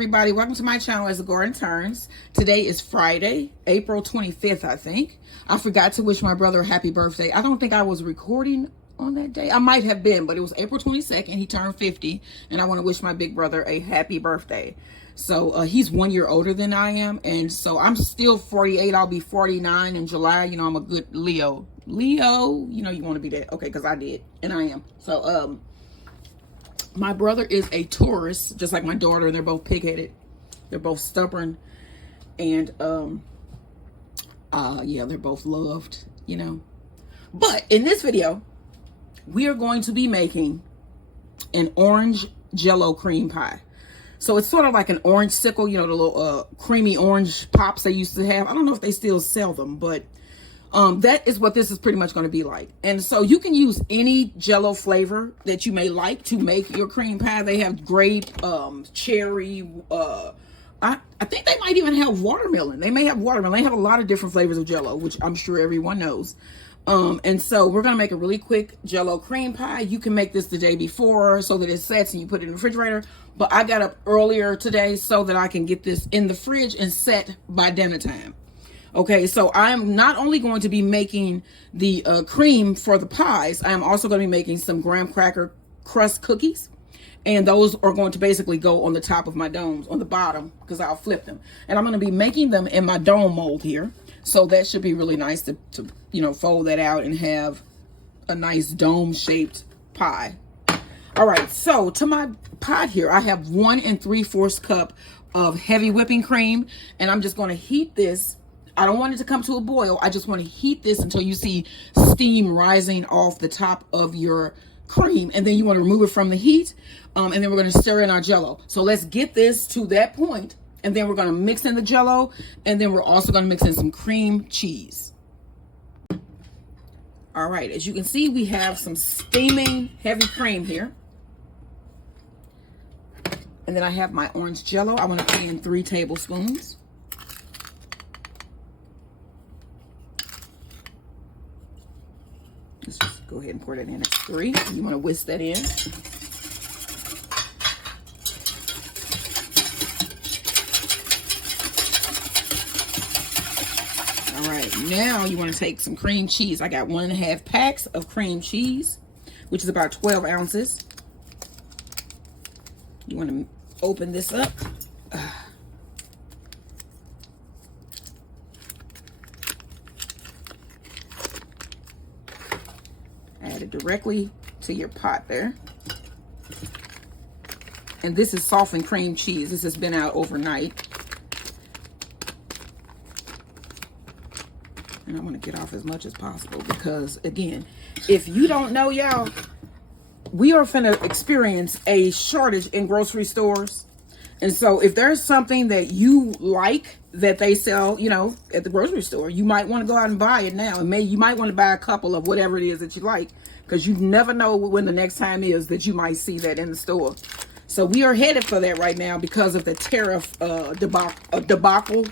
everybody, welcome to my channel as the Garden Turns. Today is Friday, April 25th, I think. I forgot to wish my brother a happy birthday. I don't think I was recording on that day. I might have been, but it was April 22nd. He turned 50, and I want to wish my big brother a happy birthday. So he's 1 year older than I am, and so I'm still 48. I'll be 49 in July. You know, I'm a good Leo. Leo, you know you want to be that. Okay, because I did, and I am. So, my brother is a Taurus, just like my daughter, and they're both pig-headed. They're both stubborn, and yeah, they're both loved, you know. But in this video, we are going to be making an orange Jello cream pie. So it's sort of like an orange sickle, you know, the little creamy orange pops they used to have. I don't know if they still sell them, but that is what this is pretty much going to be like. And so you can use any Jello flavor that you may like to make your cream pie. They have grape, cherry, I think they might even have watermelon. They may have watermelon. They have a lot of different flavors of Jello, which I'm sure everyone knows. And so we're going to make a really quick Jello cream pie. You can make this the day before so that it sets and you put it in the refrigerator. But I got up earlier today so that I can get this in the fridge and set by dinner time. Okay, so I'm not only going to be making the cream for the pies, I am also going to be making some Graham Cracker Crust cookies. And those are going to basically go on the top of my domes, on the bottom, because I'll flip them. And I'm going to be making them in my dome mold here. So that should be really nice to you know, fold that out and have a nice dome-shaped pie. All right, so to my pot here, I have 1 3/4 cup of heavy whipping cream. And I'm just going to heat this. I don't want it to come to a boil. I just want to heat this until you see steam rising off the top of your cream, and then you want to remove it from the heat, and then we're going to stir in our Jello. So let's get this to that point, and then we're going to mix in the Jello, and then we're also going to mix in some cream cheese. All right, as you can see, we have some steaming heavy cream here, and then I have my orange Jello. I want to put in 3 tablespoons. Let's just go ahead and pour that in. It's 3. You want to whisk that in. All right, now you want to take some cream cheese. I got 1 1/2 packs of cream cheese, which is about 12 ounces. You want to open this up. Add it directly to your pot there. And this is softened cream cheese. This has been out overnight. And I want to get off as much as possible because, again, if you don't know, y'all, we are finna experience a shortage in grocery stores. And so if there's something that you like that they sell, you know, at the grocery store, you might want to go out and buy it now. And you might want to buy a couple of whatever it is that you like, because you never know when the next time is that you might see that in the store. So we are headed for that right now because of the tariff debacle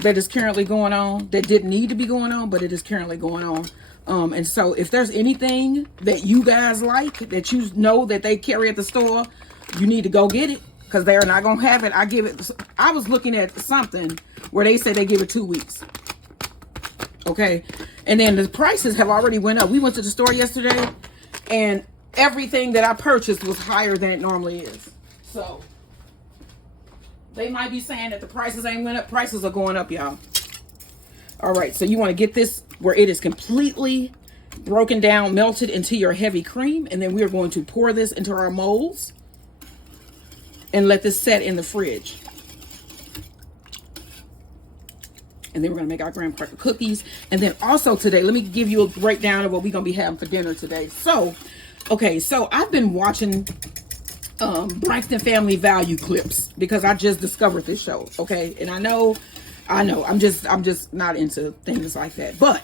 that is currently going on, that didn't need to be going on, but it is currently going on. And so if there's anything that you guys like, that you know that they carry at the store, you need to go get it, because they're not going to have it. I was looking at something where they said they give it 2 weeks. Okay. And then the prices have already went up. We went to the store yesterday, and everything that I purchased was higher than it normally is. So they might be saying that the prices ain't went up. Prices are going up, y'all. All right. So you want to get this where it is completely broken down, melted into your heavy cream. And then we are going to pour this into our molds and let this set in the fridge. And then we're going to make our Graham Cracker cookies. And then also today, let me give you a breakdown of what we're going to be having for dinner today. So, okay, so I've been watching Braxton Family Value clips because I just discovered this show, okay? And I know, I'm just not into things like that. But,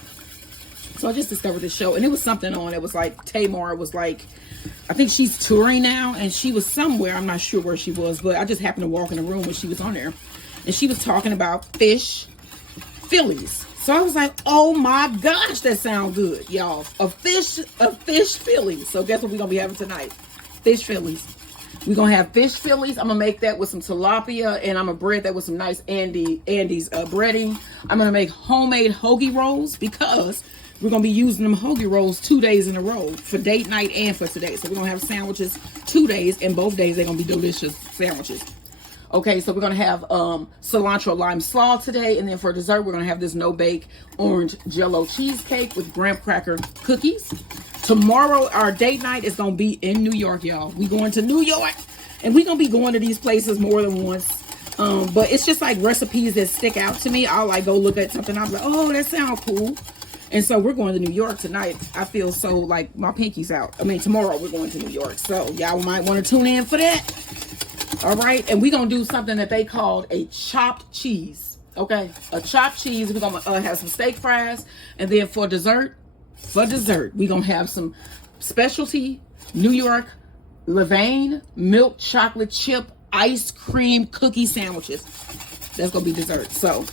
so I just discovered this show, and it was something on, it was like, Tamar was like, I think she's touring now, and she was somewhere, I'm not sure where she was, but I just happened to walk in the room when she was on there. And she was talking about fish Phillies. So I was like, oh my gosh, that sounds good, y'all. A fish Phillies. So guess what we're gonna be having tonight? Fish Phillies. We're going to have fish fillies. I'm going to make that with some tilapia, and I'm going to bread that with some nice Andy's breading. I'm going to make homemade hoagie rolls because we're going to be using them hoagie rolls 2 days in a row for date night and for today. So we're going to have sandwiches 2 days, and both days they're going to be delicious sandwiches. Okay, so we're going to have cilantro lime slaw today, and then for dessert, we're going to have this no-bake orange Jello cheesecake with graham cracker cookies. Tomorrow, our date night is going to be in New York, y'all. We going to New York, and we're going to be going to these places more than once. But it's just like recipes that stick out to me. I'll like go look at something, I'm like, oh, that sounds cool. And so we're going to New York tonight. I feel so like my pinky's out. I mean, tomorrow we're going to New York. So y'all might want to tune in for that. All right, and we're going to do something that they called a chopped cheese, okay? A chopped cheese. We're going to have some steak fries, and then for dessert, we're going to have some specialty New York Levain milk chocolate chip ice cream cookie sandwiches. That's going to be dessert. So,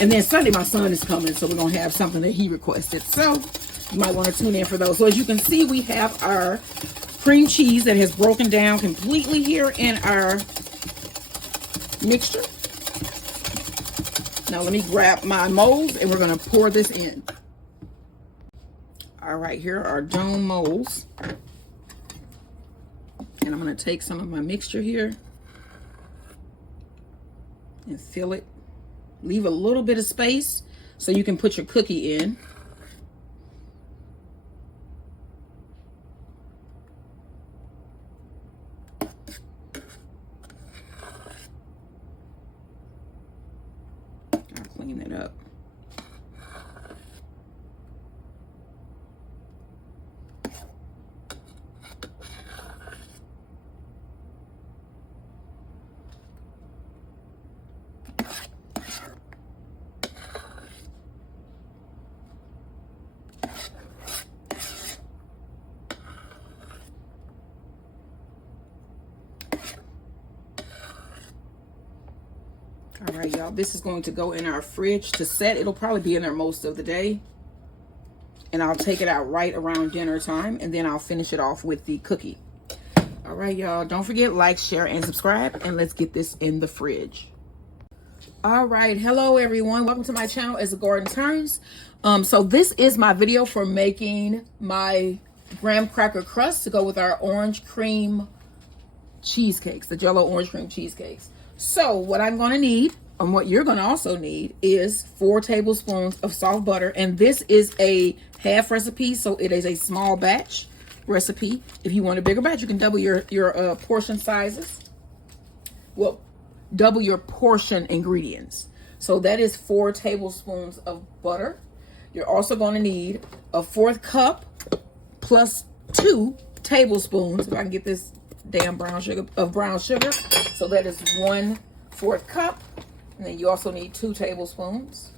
and then Sunday, my son is coming, so we're going to have something that he requested. So, you might want to tune in for those. So, as you can see, we have our cream cheese that has broken down completely here in our mixture. Now let me grab my molds and we're going to pour this in. All right, here are our dome molds. And I'm going to take some of my mixture here and fill it. Leave a little bit of space so you can put your cookie in. Clean it up. All right, y'all, this is going to go in our fridge to set. It'll probably be in there most of the day. And I'll take it out right around dinner time, and then I'll finish it off with the cookie. All right, y'all, don't forget, like, share, and subscribe, and let's get this in the fridge. All right, hello, everyone. Welcome to my channel as the Garden Turns. So this is my video for making my graham cracker crust to go with our orange cream cheesecakes, the Jello orange cream cheesecakes. So what I'm going to need, and what you're going to also need, is 4 tablespoons of soft butter. And this is a half recipe, so it is a small batch recipe. If you want a bigger batch, you can double your portion sizes. Well, double your portion ingredients. So that is 4 tablespoons of butter. You're also going to need a 1/4 cup plus 2 tablespoons, if I can get this damn brown sugar. So that is 1/4 cup. And then you also need 2 tablespoons.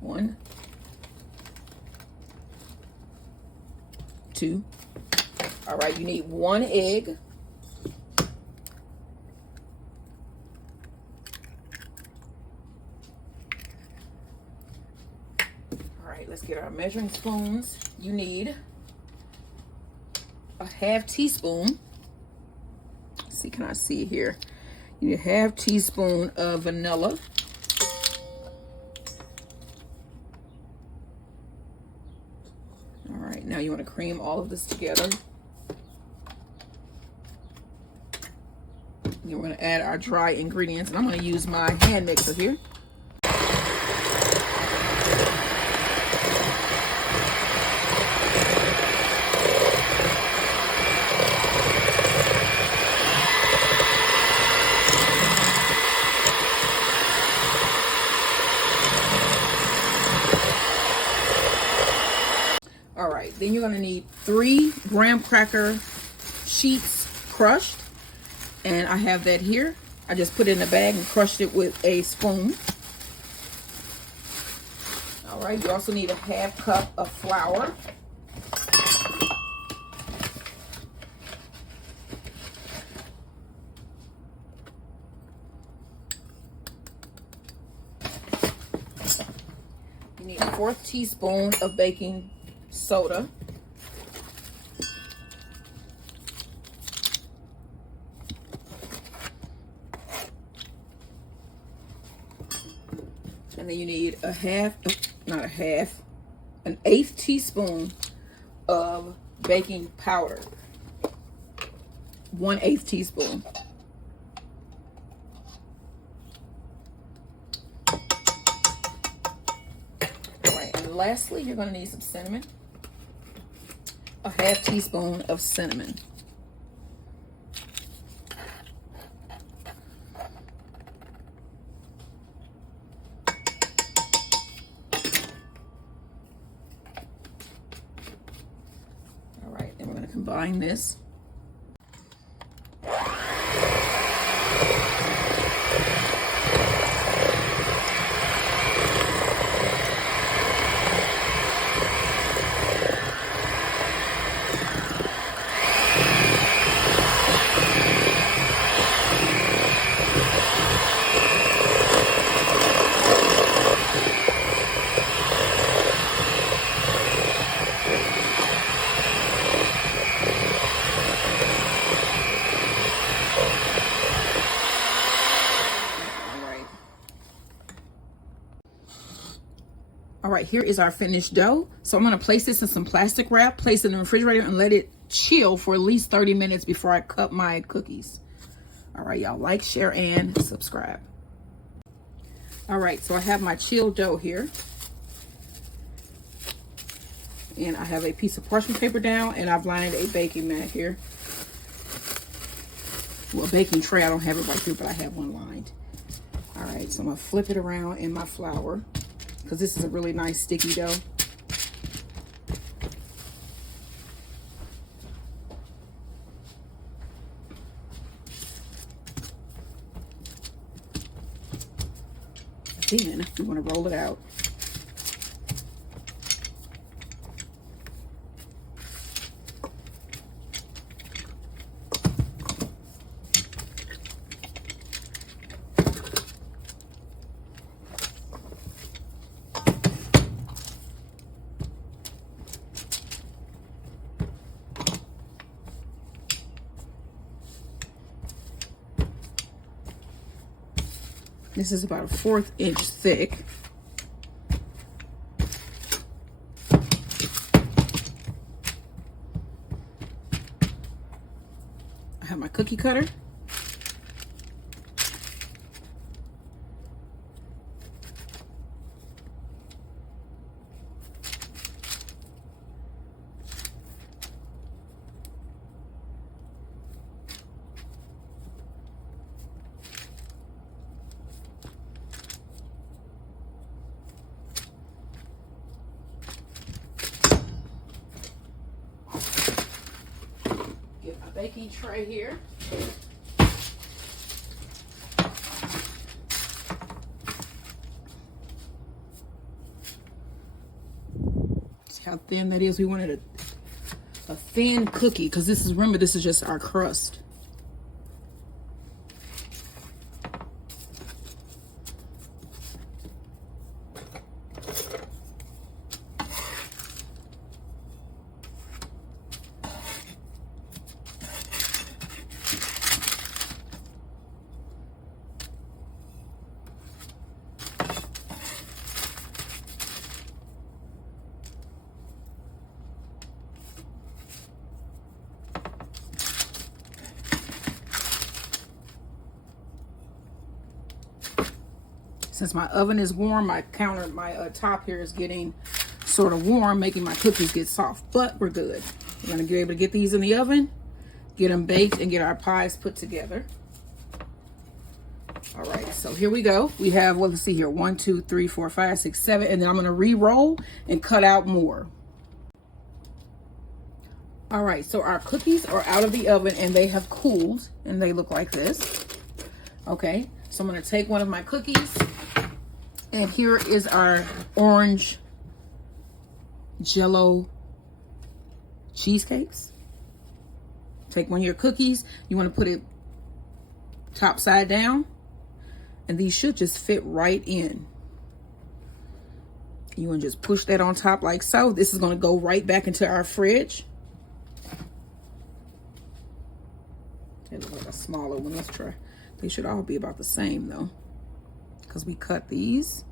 1, 2. All right, you need 1 egg. All right, let's get our measuring spoons. You need a 1/2 teaspoon. Let's see, can I see it here? You need a 1/2 teaspoon of vanilla. All right, now you want to cream all of this together. Then we're going to add our dry ingredients, and I'm going to use my hand mixer here. All right, then you're going to need 3 graham cracker sheets crushed, and I have that here. I just put it in a bag and crushed it with a spoon. All right, you also need a 1/2 cup of flour. You need a 1/4 teaspoon of baking soda. And then you need an eighth teaspoon of baking powder. 1/8 teaspoon. All right, and lastly, you're gonna need some cinnamon. A 1/2 teaspoon of cinnamon. All right, and we're gonna combine this. All right, here is our finished dough. So I'm gonna place this in some plastic wrap, place it in the refrigerator, and let it chill for at least 30 minutes before I cut my cookies. All right, y'all, like, share, and subscribe. All right, so I have my chilled dough here. And I have a piece of parchment paper down, and I've lined a baking mat here. Well, a baking tray, I don't have it right here, but I have one lined. All right, so I'm gonna flip it around in my flour, because this is a really nice sticky dough. Then we want to roll it out. This is about a 1/4 inch thick. I have my cookie cutter. Get my baking tray here. See how thin that is? We wanted a thin cookie, because this is, remember, this is just our crust. Since my oven is warm, my top here is getting sort of warm, making my cookies get soft, but we're good. We're gonna be able to get these in the oven, get them baked, and get our pies put together. All right, so here we go. We have, well, let's see here, 1, 2, 3, 4, 5, 6, 7, and then I'm gonna re-roll and cut out more. All right, so our cookies are out of the oven and they have cooled, and they look like this. Okay, so I'm gonna take one of my cookies, and here is our orange Jello cheesecakes. Take one of your cookies, you wanna put it top side down, and these should just fit right in. You wanna just push that on top like so. This is gonna go right back into our fridge. They look like a smaller one, let's try. They should all be about the same though, because we cut these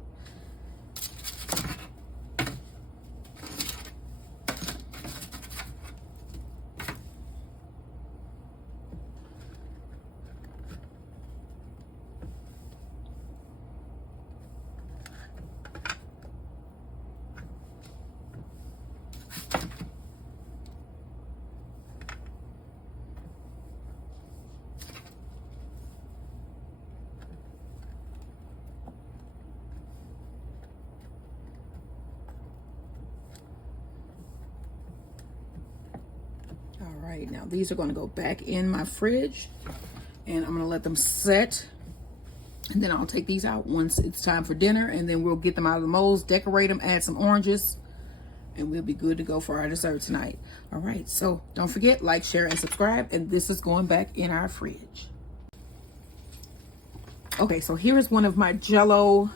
All right, now these are going to go back in my fridge, and I'm going to let them set, and then I'll take these out once it's time for dinner, and then we'll get them out of the molds, decorate them, add some oranges, and we'll be good to go for our dessert tonight. All right, so don't forget, like, share, and subscribe, and this is going back in our fridge. Okay, so here is one of my Jello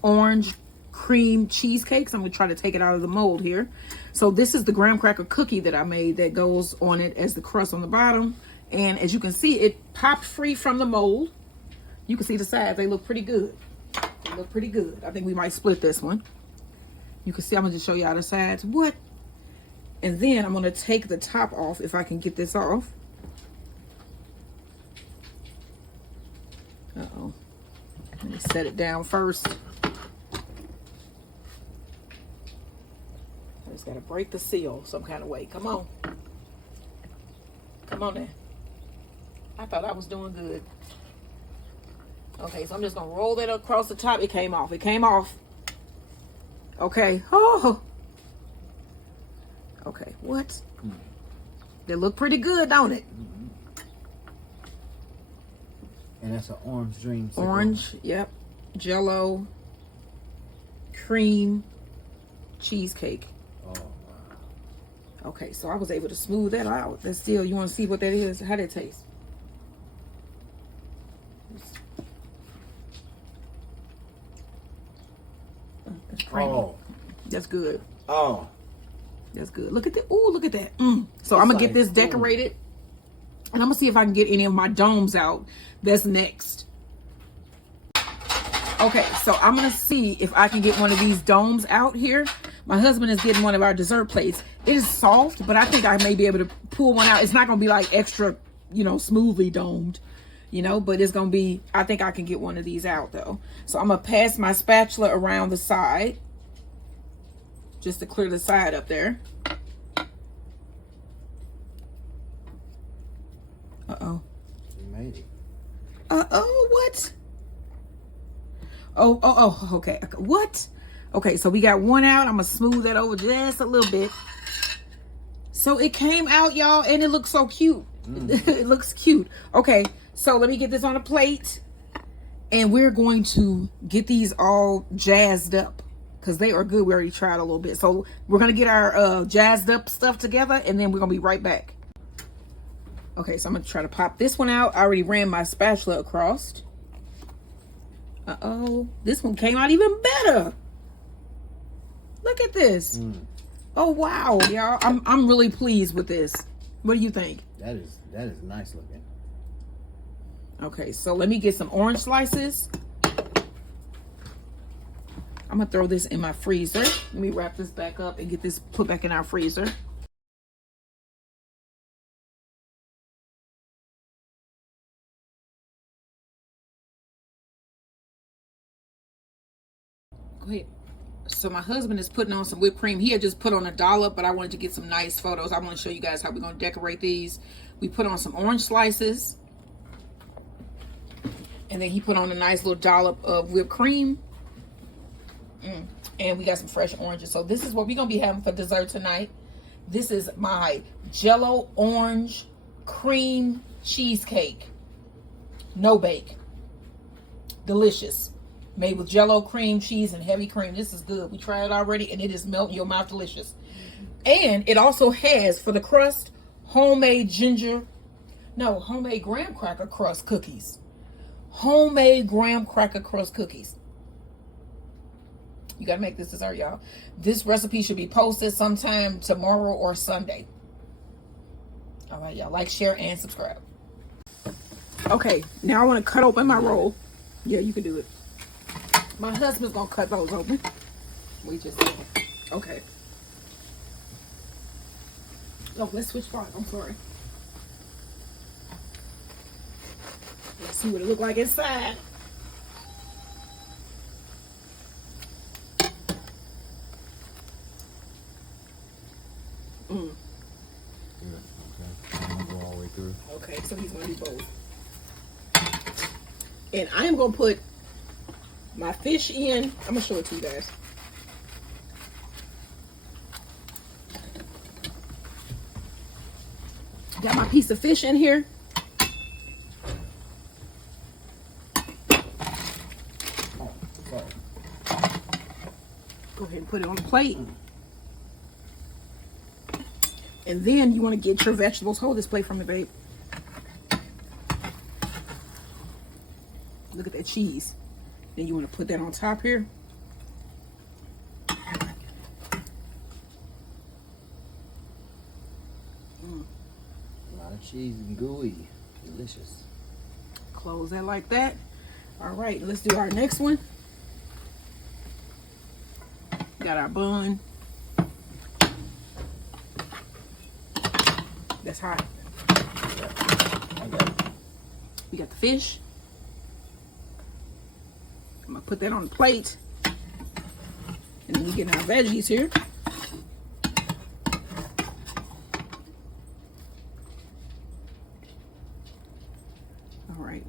orange cream cheesecakes. I'm gonna try to take it out of the mold here. So this is the graham cracker cookie that I made that goes on it as the crust on the bottom. And as you can see, it popped free from the mold. You can see the sides, they look pretty good. They look pretty good. I think we might split this one. You can see, I'm gonna just show you all the sides. What? And then I'm gonna take the top off if I can get this off. Uh-oh. Let me set it down first. I just gotta break the seal some kind of way. Come on. Come on now. I thought I was doing good. Okay, so I'm just gonna roll that across the top. It came off. It came off. Okay. Oh. Okay, what? They look pretty good, don't it? And that's an orange dream. Orange, yep. Jello, cream, cheesecake. Oh, wow. Okay, so I was able to smooth that out. That's still, you want to see what that is? How that tastes? That's creamy. Oh. That's good. Oh. That's good. Look at that. Ooh, look at that. So I'm going to get this decorated. And I'm going to see if I can get any of my domes out. That's next. Okay, so I'm going to see if I can get one of these domes out here. My husband is getting one of our dessert plates. It is soft, but I think I may be able to pull one out. It's not going to be like extra, you know, smoothly domed, you know, but it's going to be, I think I can get one of these out though. So I'm going to pass my spatula around the side just to clear the side up there. Uh-oh. You made it. Uh-oh, what? Oh, okay. What? Okay, so we got one out. I'm gonna smooth that over just a little bit. So it came out, y'all, and it looks so cute. It looks cute. Okay, so let me get this on a plate, and we're going to get these all jazzed up because they are good. We already tried a little bit. So we're gonna get our jazzed up stuff together, and then we're gonna be right back. Okay, so I'm gonna try to pop this one out. I already ran my spatula across. Uh-oh, this one came out even better. Look at this. Oh wow, y'all. I'm really pleased with this. What do you think? That is nice looking. Okay, so let me get some orange slices. I'm gonna throw this in my freezer. Let me wrap this back up and get this put back in our freezer. Go ahead. So my husband is putting on some whipped cream. He had just put on a dollop, but I wanted to get some nice photos. I want to show you guys how we're going to decorate these. We put on some orange slices. And then he put on a nice little dollop of whipped cream. And we got some fresh oranges. So this is what we're going to be having for dessert tonight. This is my Jello orange cream cheesecake. No bake. Delicious. Made with Jello, cream, cheese, and heavy cream. This is good. We tried it already, and it is melt in your mouth delicious. And it also has, for the crust, homemade graham cracker crust cookies. Homemade graham cracker crust cookies. You got to make this dessert, y'all. This recipe should be posted sometime tomorrow or Sunday. All right, y'all. Like, share, and subscribe. Okay, now I want to cut open my roll. Yeah, you can do it. My husband's gonna cut those open. We just okay. Oh, let's switch parts. I'm sorry. Let's see what it look like inside. Good. Okay. I'm gonna go all the way through. Okay, so he's gonna do both. And I am gonna put my fish in. I'm gonna show it to you guys. Got my piece of fish in here. Oh, sorry. Go ahead and put it on the plate. And then you want to get your vegetables. Hold this plate from me, babe. Look at that cheese. Then you want to put that on top here. A lot of cheese and gooey. Delicious. Close that like that. All right, let's do our next one. Got our bun. That's hot. We got the fish. I'm gonna put that on the plate. And then we get our veggies here. All right.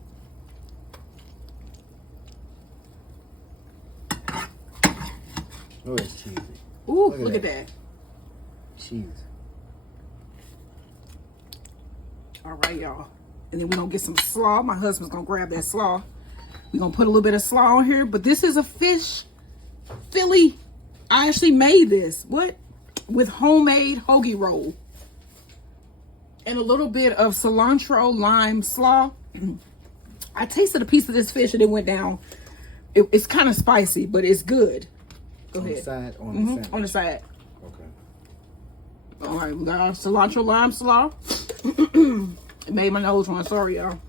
Oh, it's cheesy. Ooh, look at that. Cheese. All right, y'all. And then we're going to get some slaw. My husband's going to grab that slaw. We're going to put a little bit of slaw on here. But this is a fish Philly. I actually made this. What? With homemade hoagie roll. And a little bit of cilantro lime slaw. I tasted a piece of this fish and it went down. It's kind of spicy, but it's good. Go ahead. On the side or on the sandwich? On the side. Okay. All right, we got our cilantro lime slaw. It made my nose run. Sorry, y'all.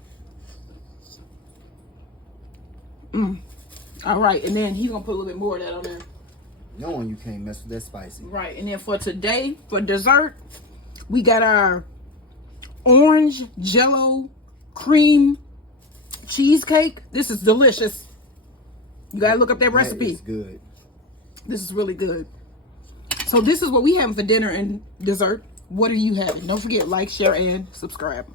All right, and then he's gonna put a little bit more of that on there. Knowing you can't mess with that spicy. Right, and then for today, for dessert, we got our orange Jello cream cheesecake. This is delicious. You gotta look up that recipe. It's good. This is really good. So this is what we having for dinner and dessert. What are you having? Don't forget, like, share, and subscribe.